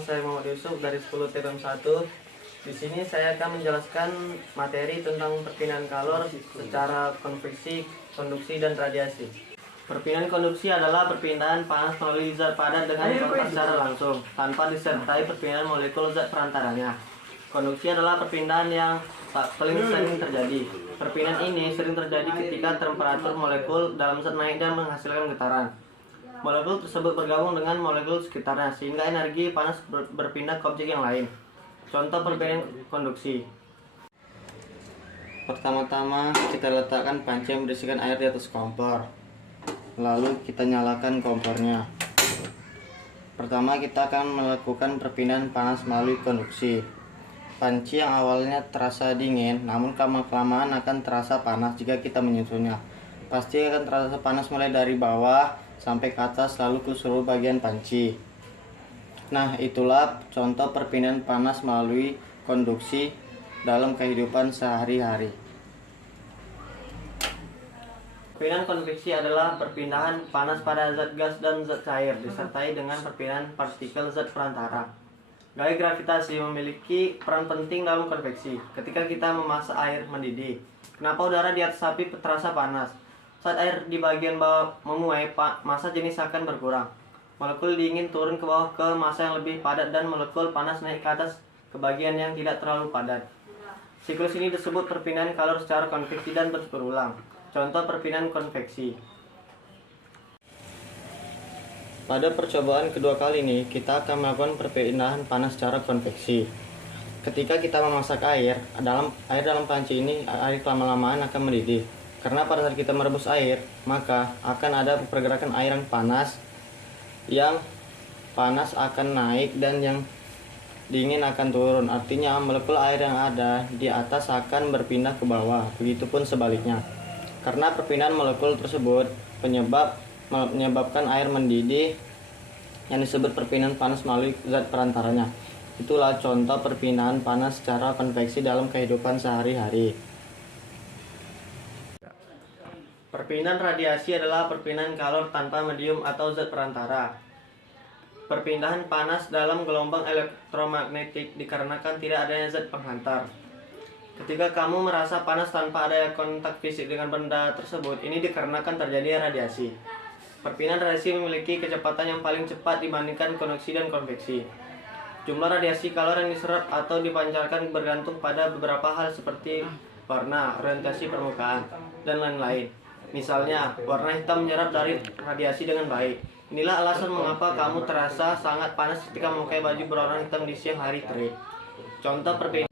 saya Muhammad Yusuf dari 10 T1. Di sini saya akan menjelaskan materi tentang perpindahan kalor secara konveksi, konduksi, dan radiasi. Perpindahan konduksi adalah perpindahan panas melalui zat padat dengan kontak secara langsung, tanpa disertai perpindahan molekul zat perantaranya. Konduksi adalah perpindahan yang paling sering terjadi. Perpindahan ini sering terjadi ketika temperatur molekul dalam zat naik dan menghasilkan getaran. Molekul tersebut bergabung dengan molekul sekitarnya, sehingga energi panas berpindah ke objek yang lain. Contoh perpindahan konduksi. Pertama-tama kita letakkan panci yang berisikan air di atas kompor. Lalu kita nyalakan kompornya. Pertama kita akan melakukan perpindahan panas melalui konduksi. Panci yang awalnya terasa dingin, namun lama-kelamaan akan terasa panas jika kita menyentuhnya. Pasti akan terasa panas mulai dari bawah sampai ke atas, lalu ke seluruh bagian panci. Nah, itulah contoh perpindahan panas melalui konduksi dalam kehidupan sehari-hari. Perpindahan konveksi adalah perpindahan panas pada zat gas dan zat cair, disertai dengan perpindahan partikel zat perantara. Gaya gravitasi memiliki peran penting dalam konveksi. Ketika kita memasak air mendidih, kenapa udara di atas api terasa panas? Saat air di bagian bawah menguap, massa jenis akan berkurang. Molekul dingin turun ke bawah ke massa yang lebih padat dan molekul panas naik ke atas ke bagian yang tidak terlalu padat. Siklus ini disebut perpindahan kalor secara konveksi dan berulang. Contoh perpindahan konveksi. Pada percobaan kedua kali ini, kita akan melakukan perpindahan panas secara konveksi. Ketika kita memasak air dalam panci ini, air lama-lamaan akan mendidih. Karena pada saat kita merebus air, maka akan ada pergerakan air yang panas akan naik dan yang dingin akan turun. Artinya molekul air yang ada di atas akan berpindah ke bawah, begitupun sebaliknya. Karena perpindahan molekul tersebut menyebabkan air mendidih yang disebut perpindahan panas melalui zat perantaranya. Itulah contoh perpindahan panas secara konveksi dalam kehidupan sehari-hari. Perpindahan radiasi adalah perpindahan kalor tanpa medium atau zat perantara. Perpindahan panas dalam gelombang elektromagnetik dikarenakan tidak adanya zat penghantar. Ketika kamu merasa panas tanpa ada kontak fisik dengan benda tersebut, ini dikarenakan terjadi radiasi. Perpindahan radiasi memiliki kecepatan yang paling cepat dibandingkan konduksi dan konveksi. Jumlah radiasi kalor yang diserap atau dipancarkan bergantung pada beberapa hal seperti warna, orientasi permukaan, dan lain-lain. Misalnya, warna hitam menyerap dari radiasi dengan baik. Inilah alasan mengapa kamu terasa sangat panas ketika memakai baju berwarna hitam di siang hari terik. Contoh perpindahan.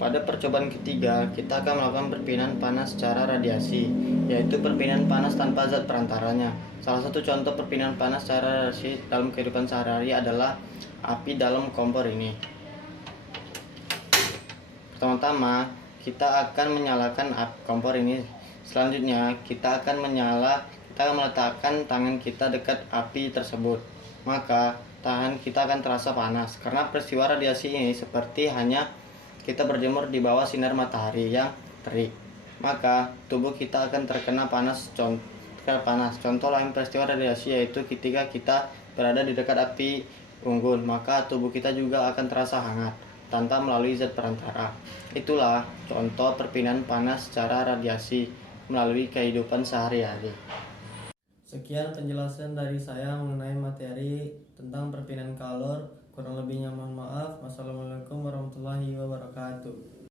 Pada percobaan ketiga, kita akan melakukan perpindahan panas secara radiasi, yaitu perpindahan panas tanpa zat perantaranya. Salah satu contoh perpindahan panas secara radiasi dalam kehidupan sehari-hari adalah api dalam kompor ini. Pertama-tama, kita akan menyalakan kompor ini. Selanjutnya, kita akan meletakkan tangan kita dekat api tersebut. Maka, tangan kita akan terasa panas. Karena peristiwa radiasi ini seperti hanya kita berjemur di bawah sinar matahari yang terik. Maka, tubuh kita akan terkena panas. Contoh lain peristiwa radiasi yaitu ketika kita berada di dekat api unggun, maka tubuh kita juga akan terasa hangat tanpa melalui zat perantara. Itulah contoh perpindahan panas secara radiasi melalui kehidupan sehari-hari. Sekian penjelasan dari saya mengenai materi tentang perpindahan kalor. Kurang lebihnya mohon maaf. Wassalamualaikum warahmatullahi wabarakatuh.